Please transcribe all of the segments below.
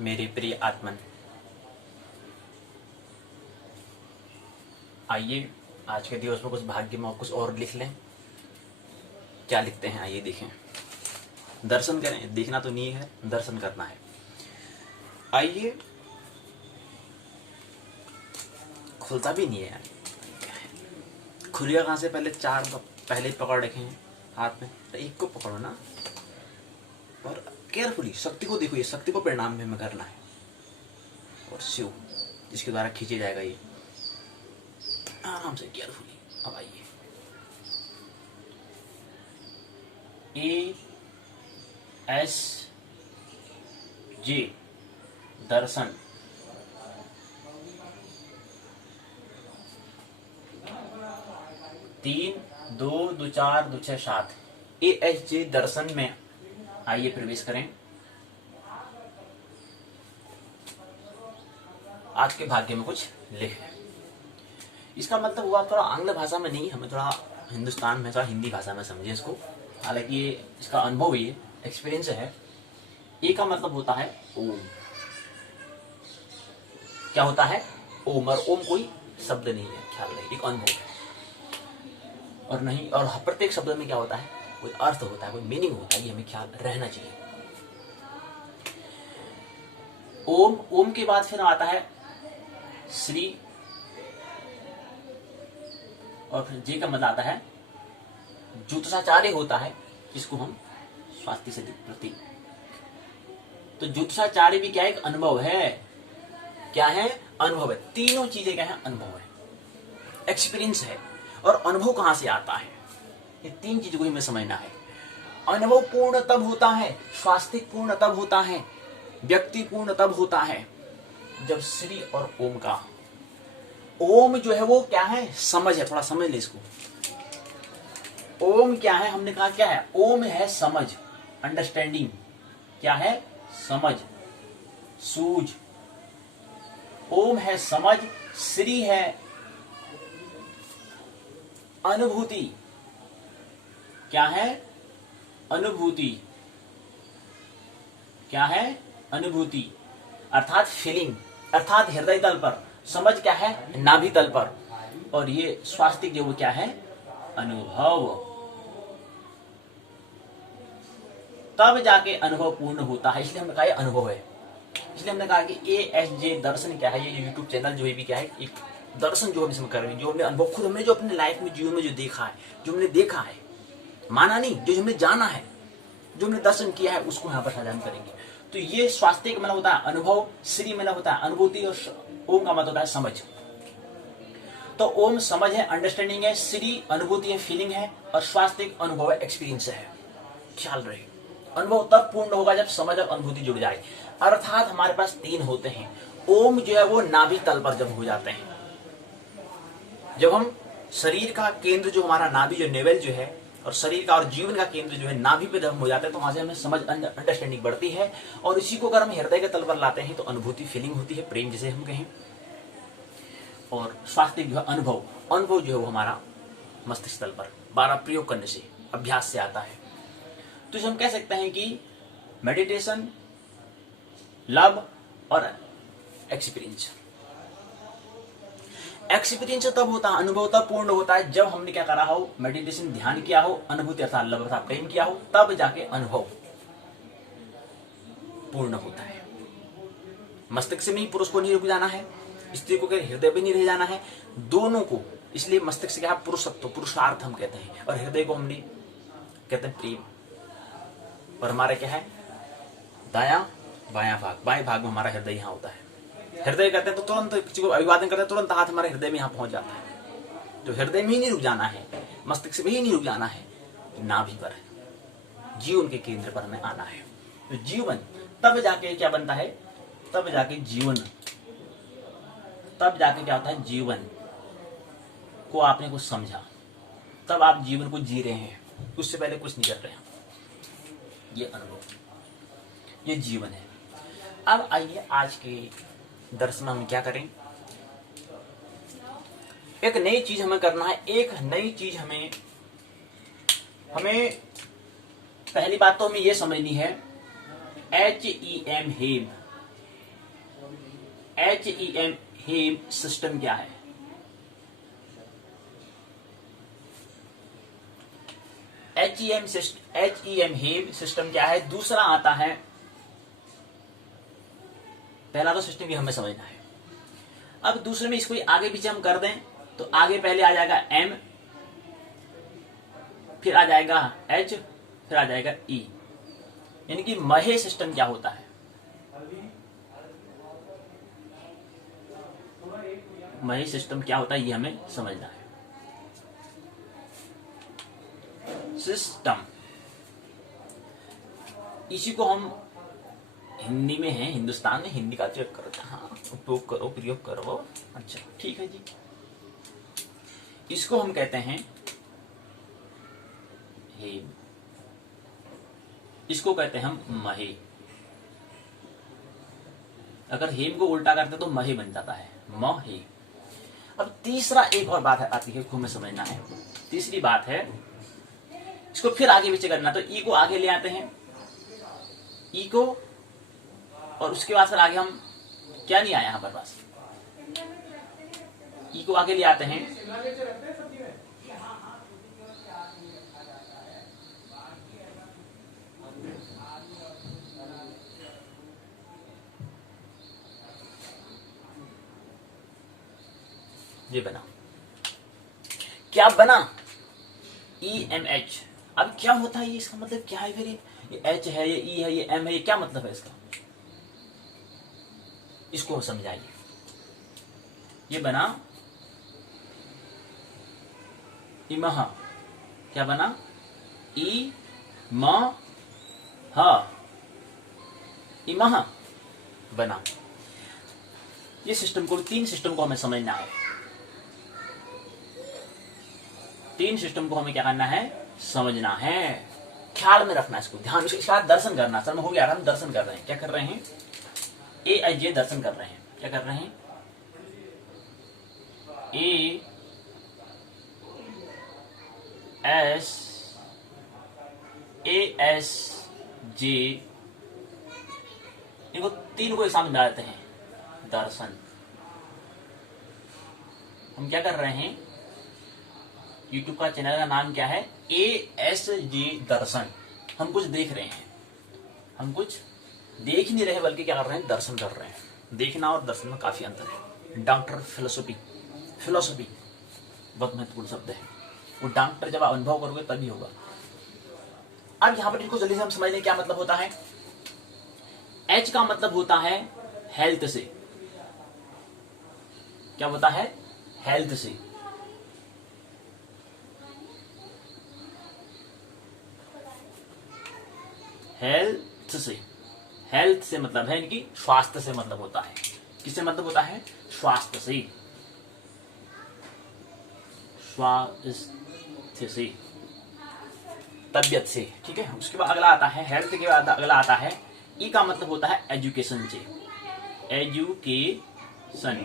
मेरे प्रिय आत्मन, आइए आज के दिवस में कुछ भाग्य में कुछ और लिख लें। क्या लिखते हैं आइए देखें, दर्शन करें। देखना तो नहीं है, दर्शन करना है। आइए, खुलता भी नहीं है यार, खुलिया कहाँ से? पहले चार पहले ही पकड़ रखे हैं हाथ में, तो एक को पकड़ो ना और केयरफुली शक्ति को देखो। ये शक्ति को परिणाम में करना है और शिव जिसके द्वारा खींचे जाएगा, ये आराम से केयरफुली। अब आइए, ASJ दर्शन, तीन दो दो चार दो छह सात। ASJ दर्शन में आइए प्रवेश करें। आज के भाग्य में कुछ लिख। इसका मतलब हुआ थोड़ा आंग्ल भाषा में नहीं, हमें थोड़ा हिंदुस्तान में, थोड़ा हिंदी भाषा में समझे इसको। हालांकि ये इसका अनुभव, ये एक्सपीरियंस है। ए का मतलब होता है ओम। क्या होता है? ओम। और ओम कोई शब्द नहीं है, ख्याल रहे, एक अनुभव है। और नहीं, और प्रत्येक शब्द में क्या होता है? कोई अर्थ होता है, कोई मीनिंग होता है, ये हमें ख्याल रहना चाहिए। ओम, ओम के बाद फिर आता है श्री, और फिर जे का मतलब आता है ज्योतिषाचार्य होता है, जिसको हम स्वास्थ्य से प्रतीक। तो ज्योतिषाचार्य भी क्या है? एक अनुभव है। क्या है? अनुभव है। तीनों चीजें क्या है? अनुभव है, एक्सपीरियंस है। और अनुभव कहां से आता है? ये तीन चीजों को हमें समझना है। अनुभव पूर्ण तब होता है, स्वास्थ्य पूर्ण तब होता है, व्यक्ति पूर्ण तब होता है जब श्री और ओम का, ओम जो है वो क्या है? समझ है। थोड़ा समझ ले इसको। ओम क्या है? हमने कहा क्या है? ओम है समझ, अंडरस्टैंडिंग। क्या है? समझ, सूझ। ओम है समझ, श्री है अनुभूति। क्या है? अनुभूति। क्या है? अनुभूति अर्थात फीलिंग, अर्थात हृदय तल पर। समझ क्या है? नाभि तल पर। और ये स्वास्थ्य जो वो क्या है? अनुभव। तब जाके अनुभव पूर्ण होता है, इसलिए हमने कहा अनुभव है। इसलिए हमने कहा कि ASJ दर्शन क्या है? ये यूट्यूब चैनल जो है भी क्या है? एक दर्शन जो हम इसमें कर रहे हैं, जो हमने अनुभव खुद हमने जो अपने लाइफ में, जीवन में जो देखा है, जो हमने देखा है, माना नहीं, जो हमने जाना है, जो हमने दर्शन किया है, उसको यहाँ पर साझा करेंगे। तो ये स्वास्थ्य का मतलब होता है अनुभव, श्री मतलब होता है अनुभूति, और ओम का मतलब होता है समझ। तो ओम समझ है, अंडरस्टैंडिंग है, श्री अनुभूति है, फीलिंग है, और स्वास्थ्य अनुभव है, एक्सपीरियंस है। ख्याल रहे, अनुभव तब पूर्ण होगा जब समझ और अनुभूति जुड़ जाए। अर्थात हमारे पास तीन होते हैं। ओम जो है वो नाभि तल पर जब हो जाते हैं, जब हम शरीर का केंद्र जो हमारा नाभि जो नेवल जो है, और शरीर का और जीवन का केंद्र जो है नाभि पे जब हो जाता है, तो वहां से हमें समझ, अंडरस्टैंडिंग बढ़ती है। और इसी को अगर हम हृदय के तल पर लाते हैं तो अनुभूति, फीलिंग होती है, प्रेम जिसे हम कहें। और स्वास्थ्य जो है अनुभव, अनुभव जो है वो हमारा मस्तिष्क तल पर बार प्रयोग करने से, अभ्यास से आता है। तो हम कह सकते हैं कि मेडिटेशन, लव और एक्सपीरियंस। एक्सपीरियंस तब होता है, अनुभव तब पूर्ण होता है जब हमने क्या करा हो? मेडिटेशन, ध्यान किया हो, अनुभूति अर्थात लव अर्थात प्रेम किया हो, तब जाके अनुभव पूर्ण होता है। मस्तिष्क में ही पुरुष को नहीं रुक जाना है, स्त्री को हृदय पे नहीं रह जाना है, दोनों को। इसलिए मस्तिष्क क्या है? पुरुषत्व, पुरुषार्थ हम कहते हैं, और हृदय को हमने कहते हैं प्रेम। और हमारा क्या है? दाया बायां भाग, बाएं भाग में हमारा हृदय यहाँ होता है। हृदय कहते हैं तो तुरंत किसी को अभिवादन करते हैं, तुरंत हाथ हमारे हृदय में यहाँ पहुंच जाता है। तो हृदय में ही नहीं रुक जाना है, मस्तिष्क में ही नहीं रुक जाना है, नाभि पर है, जीवन के केंद्र पर हमें आना है। तो जीवन तब जाके क्या बनता है? तब जाके जीवन, तब जाके क्या होता है? जीवन को आपने कुछ समझा, तब आप जीवन को जी रहे हैं, उससे पहले कुछ नहीं कर रहे हैं। ये अनुभव, ये जीवन है। अब आइए आज के दर्शन में हम क्या करें? एक नई चीज हमें करना है। एक नई चीज हमें पहली बात तो हमें यह समझनी है, HEM, हेम HEM हेम सिस्टम क्या है? HEM हेम सिस्टम क्या है? दूसरा आता है, पहला तो सिस्टम भी हमें समझना है। अब दूसरे में इसको आगे पीछे हम कर दें तो आगे पहले आ जाएगा M, फिर आ जाएगा H, फिर आ जाएगा E, यानी कि महे सिस्टम क्या होता है? महे सिस्टम क्या होता है ये हमें समझना है। सिस्टम, इसी को हम हिंदी में है, हिंदुस्तान में हिंदी का चेक करो, हाँ उपयोग करो, प्रयोग करो। अच्छा ठीक है जी, इसको हम कहते हैं हेम, इसको कहते हैं हम महे। अगर हेम को उल्टा करते तो महे बन जाता है, महे। अब तीसरा एक और बात आती है, इसको हमें समझना है। तीसरी बात है, इसको फिर आगे पीछे करना, तो ई को आगे ले आते हैं, ई को, और उसके बाद फिर आगे हम क्या नहीं आया यहां पर पास, ई को आगे ले आते हैं, ये बना, क्या बना? EMH। अब क्या होता है ये, इसका मतलब क्या है? फिर ये H है, ये E है, ये M है, ये क्या मतलब है इसका? इसको समझाइए। ये बना इमह, क्या बना? इमह, इमह बना। ये सिस्टम को, तीन सिस्टम को हमें समझना है। तीन सिस्टम को हमें क्या करना है? समझना है, ख्याल में रखना, इसको ध्यान, इसके साथ दर्शन करना। सर में हो गया, हम दर्शन कर रहे हैं। क्या कर रहे हैं? AIJ दर्शन कर रहे हैं। क्या कर रहे हैं? ASJ, इनको तीन को एक साथ मिला देते हैं, दर्शन। हम क्या कर रहे हैं? यूट्यूब का चैनल का नाम क्या है? ASJ दर्शन। हम कुछ देख रहे हैं, हम कुछ देख ही नहीं रहे, बल्कि क्या कर रहे हैं? दर्शन कर रहे हैं। देखना और दर्शन में काफी अंतर है। डॉक्टर फिलोसॉफी, फिलोसॉफी बहुत महत्वपूर्ण शब्द है। वो डॉक्टर जब आप अनुभव करोगे तभी होगा। अब यहां पर इसको जल्दी से हम समझ लें, क्या मतलब होता है? H का मतलब होता है हेल्थ से। क्या होता है? हेल्थ से। हेल्थ से, हेल्थ से मतलब है कि स्वास्थ्य से मतलब होता है। किससे मतलब होता है? स्वास्थ्य से, स्वास्थ्य से, तबियत से। ठीक है, उसके बाद अगला आता है, हेल्थ के बाद अगला आता है ई का मतलब होता है एजुकेशन से। एजुकेशन,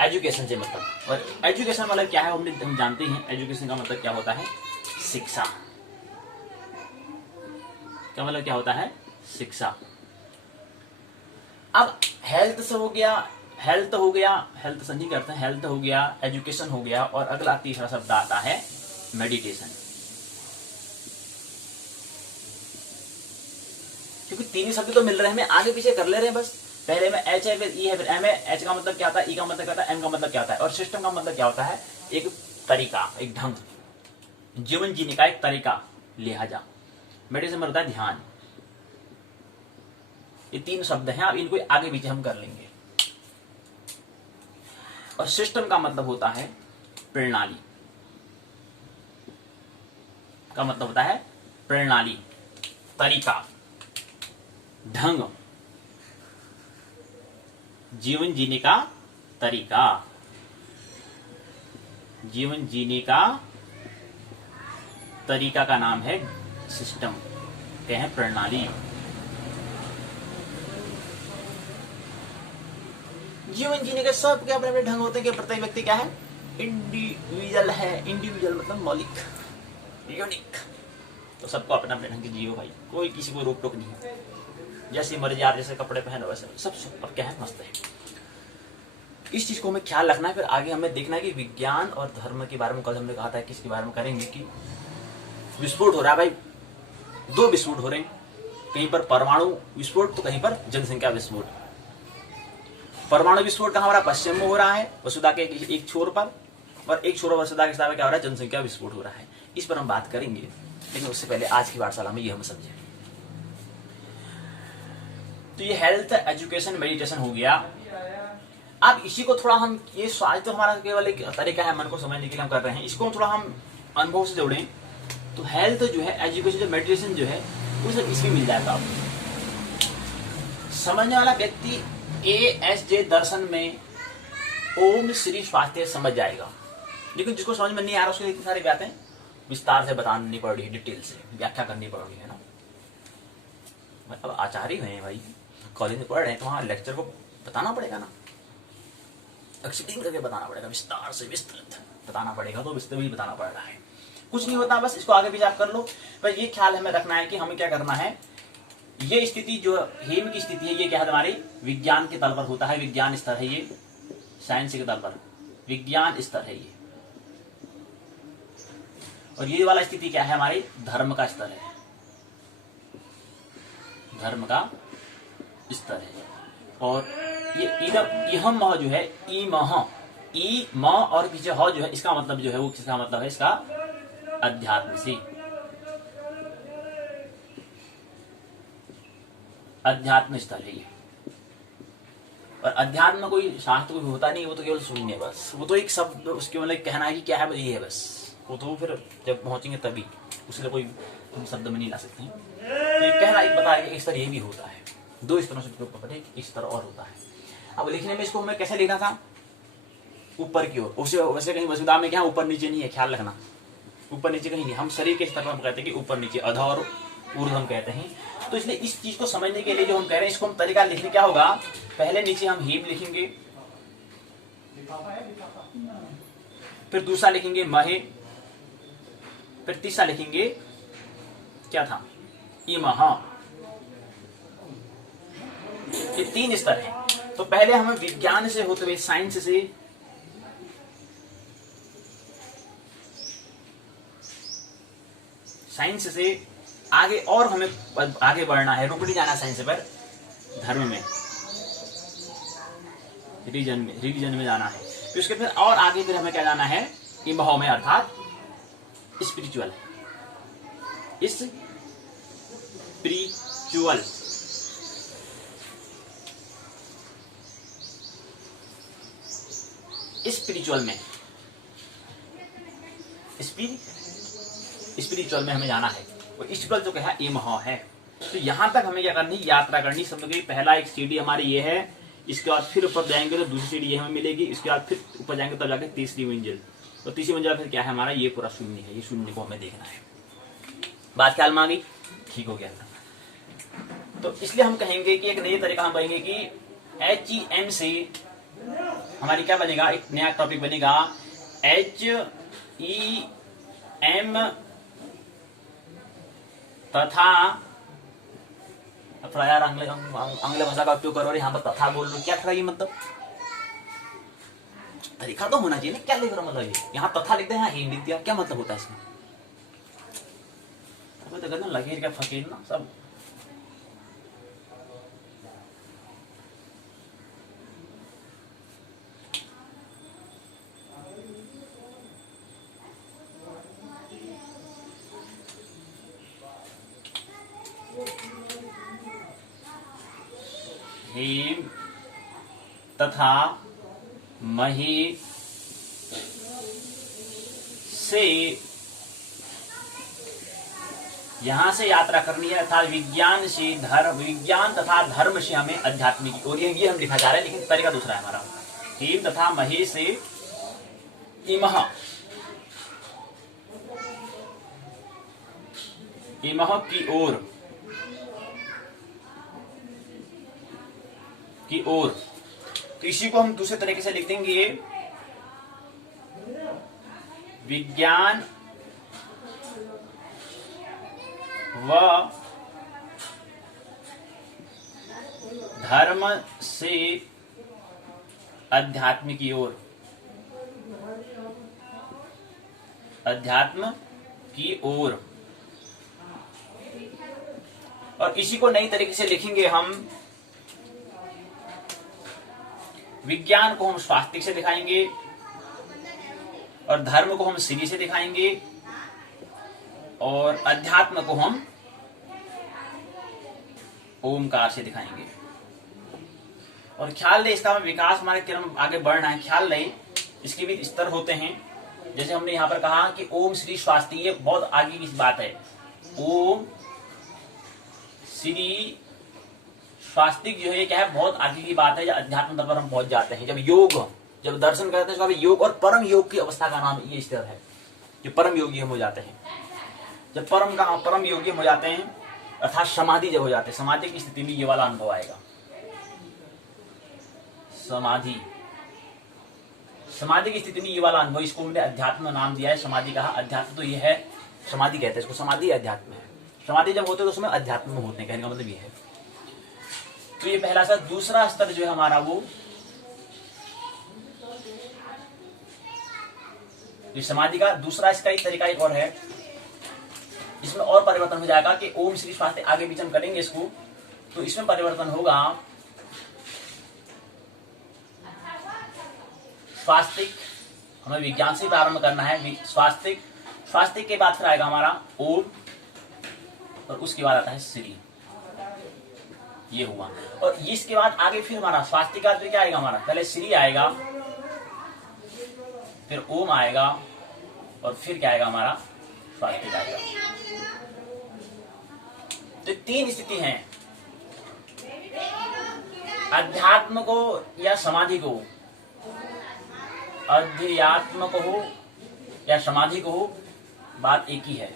एजुकेशन से मतलब, और एजुकेशन मतलब क्या है हम जानते हैं। एजुकेशन का मतलब क्या होता है? शिक्षा। क्या मतलब क्या होता है? शिक्षा। अब हेल्थ से हो गया, हेल्थ हो गया, हेल्थ से नहीं करते, हेल्थ हो गया, एजुकेशन हो गया, और अगला तीसरा शब्द आता है मेडिटेशन। क्योंकि तीन शब्द तो मिल रहे हैं, हमें आगे पीछे कर ले रहे हैं बस। पहले में H है, फिर E है, फिर M है। H का मतलब क्या होता है? E का मतलब क्या होता है? M का मतलब क्या होता है? और सिस्टम का मतलब क्या होता है? एक तरीका, एक ढंग, जीवन जीने का एक तरीका, लिहाजा। मेडिटेशन में होता है ध्यान। ये तीन शब्द हैं, अब इनको आगे पीछे हम कर लेंगे। और सिस्टम का मतलब होता है प्रणाली, का मतलब होता है प्रणाली, तरीका, ढंग, जीवन जीने का तरीका, जीवन जीने का तरीका का नाम है सिस्टम, क्या है? प्रणाली। जीवन जीने के सब के अपने अपने ढंग होते हैं कि प्रत्येक व्यक्ति क्या है? इंडिविजुअल है। इंडिविजुअल मतलब मौलिक, यूनिक। तो सबको अपना अपने ढंग के जियो भाई, कोई किसी को रोक टोक नहीं है। जैसी मर्जी आप जैसे कपड़े पहनो वैसे सब अब क्या है मस्त है। इस चीज को हमें ख्याल रखना है। फिर आगे हमें देखना है कि विज्ञान और धर्म के बारे में कल हमने कहा था कि इसके बारे में करेंगे कि विस्फोट हो रहा है भाई, दो विस्फोट हो रहे हैं, कहीं पर परमाणु विस्फोट तो कहीं पर जनसंख्या विस्फोट। परमाणु विस्फोट कहाँ हो रहा है? पश्चिम में हो रहा है वसुधा के एक छोर पर, और एक छोर वसुधा के साथ क्या हो रहा है? जनसंख्या विस्फोट हो रहा है। इस पर हम बात करेंगे, लेकिन उससे पहले आज की वार्तालाप में ये हम समझे। तो ये हेल्थ एजुकेशन मेडिटेशन हो गया। अब इसी को थोड़ा हम, ये आज तो हमारा केवल एक तरीका है मन को समझने के लिए हम कर रहे हैं, इसको थोड़ा हम अनुभव से जोड़ें तो हेल्थ जो है, एजुकेशन जो मेडिटेशन जो है, वो सब इसमें मिल जाएगा आपको। समझने वाला व्यक्ति ASJ दर्शन में ओम श्री स्वास्थ्य समझ जाएगा, लेकिन जिसको समझ में नहीं आ रहा उसको इतनी सारी बातें विस्तार से बतानी पड़ रही है, डिटेल से व्याख्या करनी पड़ रही है ना। अब आचार्य हैं भाई, कॉलेज में पढ़ रहे हैं तो वहां लेक्चर को बताना पड़ेगा ना, एक्सप्लेन करके बताना पड़ेगा, विस्तार से विस्तृत बताना पड़ेगा, तो विस्तृत भी बताना पड़ रहा है। कुछ नहीं होता, बस इसको आगे पीछे आप कर लो। पर ये ख्याल हमें रखना है कि हमें क्या करना है, ये स्थिति जो हेम की स्थिति है, ये क्या है? हमारी विज्ञान के तल पर होता है, विज्ञान स्तर है ये, साइंस के तल पर विज्ञान स्तर है ये। और ये वाला स्थिति क्या है? हमारी धर्म का स्तर है, धर्म का स्तर है। और ये इहम जो है, ई म और पीछे ह जो है, इसका मतलब जो है वो किसका मतलब है? इसका अध्यात्म से, अध्यात्म स्तर है ये। और अध्यात्म में कोई शास्त्र कोई होता नहीं, वो तो केवल शून्य है बस, वो तो एक शब्द, उसके मतलब कहना है कि क्या है ये है बस, वो तो फिर जब पहुंचेंगे तभी, उसके कोई शब्द में नहीं ला सकते हैं। तो ये कहना एक बता रहे, एक स्तर ये भी होता है, दो स्तरों से पढ़े, एक स्तर और होता है। अब लिखने में इसको हमें कैसे लिखना था? ऊपर की ओर, उसे वैसे कहीं वसुधा में क्या ऊपर नीचे नहीं है, ख्याल रखना, ऊपर नीचे कहीं नहीं। हम शरीर के स्तर पर हम कहते हैं कि ऊपर नीचे, अध और ऊर्ध्व हम कहते हैं। तो इसलिए इस चीज को समझने के लिए जो हम कह रहे हैं, इसको हम तरीका लिखने क्या होगा, पहले नीचे हम हीम लिखेंगे, फिर दूसरा लिखेंगे महे, फिर तीसरा लिखेंगे क्या था? इमह। ये तीन स्तर हैं। तो पहले हमें विज्ञान से होते हुए, साइंस से आगे, और हमें आगे बढ़ना है, रुक नहीं जाना साइंस पर, धर्म में, रिलीजन में जाना है। फिर उसके फिर और आगे फिर हमें क्या जाना है? इमह में, अर्थात स्पिरिचुअल, स्पिरिचुअल में, स्पिरिचुअल में हमें जाना है। और स्पिरिचुअल जो क्या है? इमह है। तो यहां तक हमें क्या करनी? यात्रा करनी। समझ गई? पहला एक सीढ़ी हमारी ये है, इसके बाद फिर ऊपर जाएंगे तो दूसरी सीढ़ी ये हमें मिलेगी, इसके बाद फिर ऊपर जाएंगे तब जाके तीसरी मंजिल, तो तीसरी मंजिल फिर क्या है हमारा? ये पूरा शून्य है, ये शून्य को हमें देखना है। बात ख्याल में आ गई? ठीक हो गया। तो इसलिए हम कहेंगे कि एक नई तरीका हम कहेंगे कि HEM से हमारी क्या बनेगा? एक नया टॉपिक बनेगा, HEM तथा, थोड़ा यार आंग्ल भाषा का उपयोग करो, यहाँ पर तथा बोल लो, क्या था ये मतलब? तरीका तो होना चाहिए ना, क्या लिख रहा मतलब? ये यहाँ तथा लिखते हैं, यहाँ हिंदी दिया, क्या मतलब होता है इसमें? तो कहते लकीर का फकीर ना सब। हेम तथा मही से यहां से यात्रा करनी है, अर्थात विज्ञान से धर्म, विज्ञान तथा धर्म से हमें अध्यात्म की ओर, ये हम लिखा जा रहा है, लेकिन तरीका दूसरा है हमारा। हेम तथा मही से इमह, इमह की ओर। तो इसी को हम दूसरे तरीके से लिख देंगे, विज्ञान व धर्म से अध्यात्म की ओर, अध्यात्म की ओर। और इसी को नई तरीके से लिखेंगे हम, विज्ञान को हम स्वास्तिक से दिखाएंगे और धर्म को हम श्री से दिखाएंगे और अध्यात्म को हम ओमकार से दिखाएंगे। और ख्याल रहे इसका विकास हमारे क्रम आगे बढ़ना है। ख्याल रहे इसके भी स्तर होते हैं। जैसे हमने यहां पर कहा कि ओम श्री स्वास्तिक, ये बहुत आगे की बात है। ओम श्री स्वास्तिक जो है ये क्या है, बहुत आगे की बात है। जब अध्यात्म तल पर हम पहुंच जाते हैं, जब दर्शन करते हैं, तो योग और परम योग की अवस्था का नाम ये स्तर है। जो परम योगी हम हो जाते हैं, जब परम योगी हम हो जाते हैं, अर्थात समाधि जब हो जाते हैं, समाधि की स्थिति में ये वाला अनुभव आएगा। समाधि की स्थिति में ये वाला अनुभव, इसको हमने अध्यात्म नाम दिया है। समाधि कहा, अध्यात्म तो ये है, समाधि कहते हैं इसको। समाधि अध्यात्म है। समाधि जब होते हैं तो उसमें अध्यात्म में होते हैं, कहने का मतलब ये है। तो ये पहला स्तर। दूसरा स्तर जो है हमारा, वो समाधि का दूसरा इसका एक तरीका एक और है। इसमें और परिवर्तन हो जाएगा कि ओम श्री स्वास्तिक, आगे बीच हम करेंगे इसको, तो इसमें परिवर्तन होगा। स्वास्तिक हमें विज्ञान से प्रारंभ करना है। स्वास्तिक के बाद फिर आएगा हमारा ओम और उसके बाद आता है श्री। ये हुआ। और इसके बाद आगे फिर हमारा स्वास्तिक का क्या आएगा, हमारा पहले श्री आएगा, फिर ओम आएगा और फिर क्या आएगा, हमारा स्वास्तिक आएगा। तो तीन स्थिति हैं, अध्यात्म को या समाधि को, अध्यात्म को हो या समाधि को हो, बात एक ही है।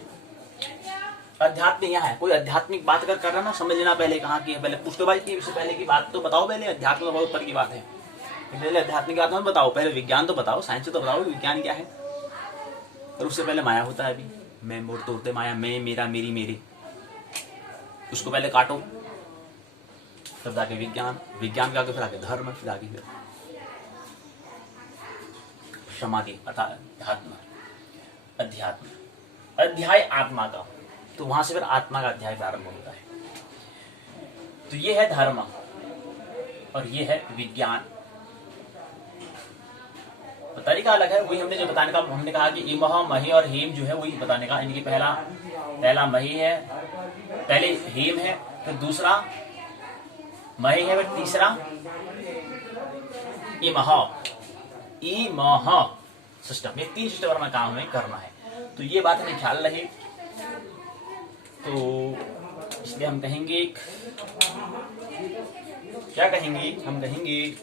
अध्यात्म यहाँ है। कोई आध्यात्मिक बात अगर कर रहा ना, समझ लेना पहले कहाँ की है। पहले पुष्टबाजी की इससे पहले की बात तो बताओ। पहले अध्यात्म तो बहुत ऊपर की बात है। पहले आध्यात्मिक बात मत बताओ, पहले विज्ञान तो बताओ, साइंस तो बताओ विज्ञान क्या है। और उससे पहले माया होता है। अभी मैं मोड़ तोड़ते माया, मैं, मेरा, मेरी, मेरे, उसको पहले काटो, तब जाके विज्ञान का आगे फिर आगे धर्म, फिर आगे फिर समाधि अर्थात अध्यात्म, अध्याय आत्मा का। तो वहां से फिर आत्मा का अध्याय प्रारंभ होता है। तो ये है धर्म और ये है विज्ञान। तो तरीका अलग है। वही हमने जो बताने का, हमने कहा कि इमह, मही और हेम जो है वही बताने का। इनकी पहला मही है, पहले हेम है, फिर दूसरा मही है, फिर तीसरा इमह सिस्टम। ये तीन सिस्टम में काम हमें करना है। तो ये बात हमें ख्याल रहे। तो इसलिए हम कहेंगे, क्या कहेंगे, हम कहेंगे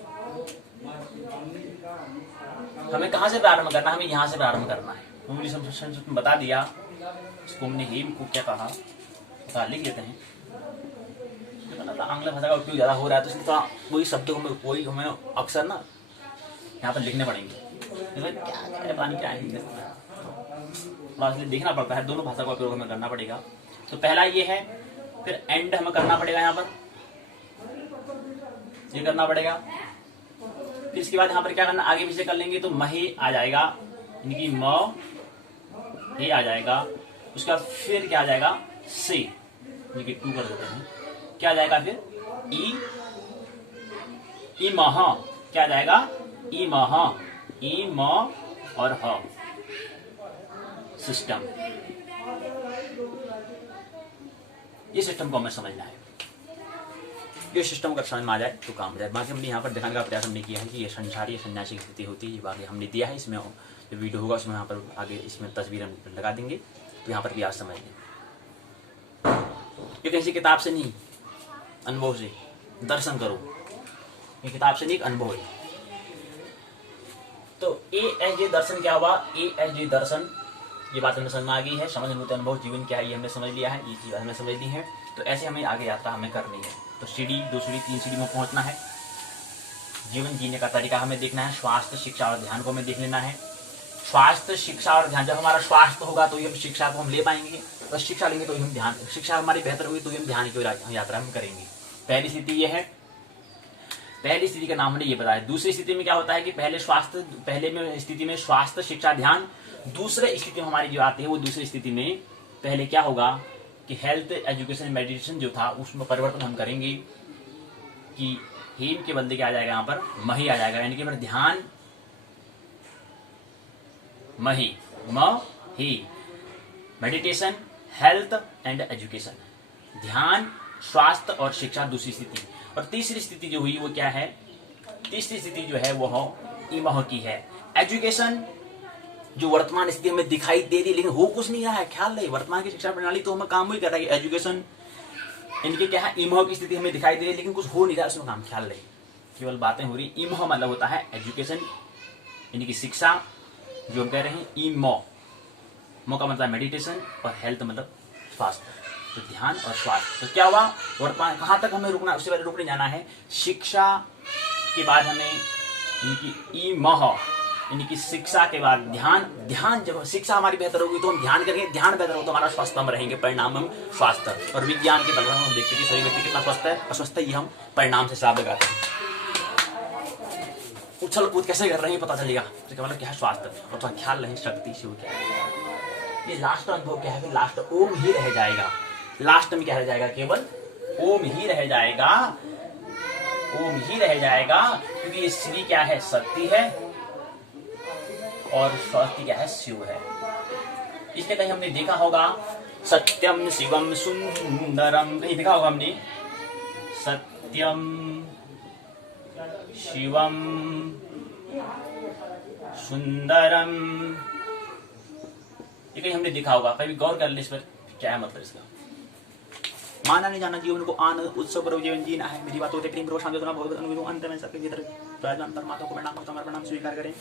हमें कहां से प्रारंभ करना, हमें यहां से प्रारंभ करना है। उंगली संस्कृत में बता दिया। इसको हमने हेम को क्या कहा, बता लिख लेते हैं। आंग्ल भाषा का उपयोग ज्यादा हो रहा है, तो इसलिए वही शब्द हमें अक्सर ना यहाँ पर लिखने पड़ेंगे। क्या है, देखना पड़ता है। दोनों भाषा का उपयोग हमें करना पड़ेगा। तो पहला ये है, फिर एंड हमें करना पड़ेगा यहाँ पर, ये करना पड़ेगा। फिर इसके बाद यहाँ पर क्या करना, आगे पीछे कर लेंगे तो मही आ जाएगा, इनकी म ये आ जाएगा। उसके बाद फिर क्या आ जाएगा, से, इनकी 2 कर देते हैं। क्या आ जाएगा फिर ई मह, क्या आ जाएगा, ई म और ह सिस्टम। ये सिस्टम को हमें समझना है। ये सिस्टम अगर समझ में आ जाए तो काम हो जाए। बाकी हमने यहाँ पर दिखाने का प्रयास हमने किया है कि ये संसार, ये सन्यासी की स्थिति होती है। बाकी हमने दिया है। इसमें जो वीडियो होगा उसमें यहाँ पर आगे इसमें तस्वीर हम लगा देंगे, तो यहाँ पर भी आज समझ लें। ये किसी किताब से नहीं, अनुभव से दर्शन करो। ये किताब से नहीं, एक अनुभव है। तो ASJ दर्शन क्या हुआ, ASJ दर्शन, ये बात हमें समझ में आ गई है। समझ अनुभूति अनुभव जीवन क्या है ये हमने समझ लिया है। ये चीज हमें समझ ली है। तो ऐसे हमें आगे यात्रा हमें करनी है। तो सीढ़ी, 2 सीढ़ी, 3 सीढ़ी में पहुंचना है। जीवन जीने का तरीका हमें देखना है। स्वास्थ्य, शिक्षा और ध्यान को हमें देख लेना है। स्वास्थ्य, शिक्षा और ध्यान, जब हमारा स्वास्थ्य होगा तो ही हम शिक्षा को हम ले पाएंगे। तो शिक्षा लेंगे तो ही हम ध्यान, शिक्षा हमारी बेहतर होगी तो ही हम ध्यान की यात्रा हम करेंगे। पहली स्थिति ये है पहली स्थिति का नाम हमने ये बताया। दूसरी स्थिति में क्या होता है कि पहले स्थिति में स्वास्थ्य, शिक्षा, ध्यान। दूसरे स्थिति में हमारी जो आती है वो दूसरी स्थिति में पहले क्या होगा कि हेल्थ, एजुकेशन, मेडिटेशन जो था उसमें परिवर्तन हम करेंगे कि हीम के बदले क्या आ जाएगा, यहाँ पर मही आ जाएगा, यानी कि फिर ध्यान, मही, म ही, मेडिटेशन, हेल्थ एंड एजुकेशन, ध्यान, स्वास्थ्य और शिक्षा दूसरी स्थिति। और तीसरी स्थिति जो हुई वो क्या है, तीसरी स्थिति जो है वो इमह की है। एजुकेशन जो वर्तमान स्थिति में दिखाई दे रही है लेकिन हो कुछ नहीं रहा है, ख्याल रहे वर्तमान की शिक्षा प्रणाली तो हमें काम ही कर रहा है। एजुकेशन इनके क्या है, इमह की स्थिति हमें दिखाई दे रही है लेकिन कुछ हो नहीं रहा है उसमें काम, ख्याल रहे केवल बातें हो रही। इमह मतलब होता है एजुकेशन, इनकी शिक्षा जो हम कह रहे हैं। इमो का मतलब मेडिटेशन और हेल्थ मतलब स्वास्थ्य, तो ध्यान और स्वास्थ्य। तो क्या हुआ, वर्तमान कहाँ तक हमें रुकना, उससे पहले रुकने जाना है। शिक्षा के बाद हमें इनकी इमह, इनकी शिक्षा के बाद ध्यान। ध्यान जब शिक्षा हमारी बेहतर होगी तो हम ध्यान करेंगे, ध्यान बेहतर हो तो हमारा स्वास्थ्य हम रहेंगे, परिणाम हम स्वास्थ्य। और विज्ञान के बल हम देखते हैं कि सही व्यक्ति कितना स्वस्थ है, अस्वस्थ है, ये हम परिणाम से हिसाब लगाते हैं। उछल कूद कैसे कर रहे हैं पता चलेगा, तो मतलब क्या है स्वास्थ्य। और तो ख्याल रहे शक्ति शिव क्या है। ये लास्ट अनुभव क्या है, लास्ट ओम ही रह जाएगा। लास्ट में क्या रह जाएगा, केवल ओम ही रह जाएगा, ओम ही रह जाएगा, क्योंकि ये श्री क्या है, शक्ति है और शक्ति क्या है, शिव है। इसलिए कहीं हमने देखा होगा सत्यम शिवम सुंदरम, कहीं देखा होगा हमने सत्यम शिवम सुंदरम, ये कहीं हमने देखा होगा, कभी गौर कर ले इस पर क्या है मतलब इसका। माना नहीं जाना, जीवन को आनंद उत्सव पर जीवन जीना है। मेरी बात होते प्रेम शांति भगवत अनुविधि अंत में सबके भीतर परमात्मा को प्रणाम स्वीकार करें।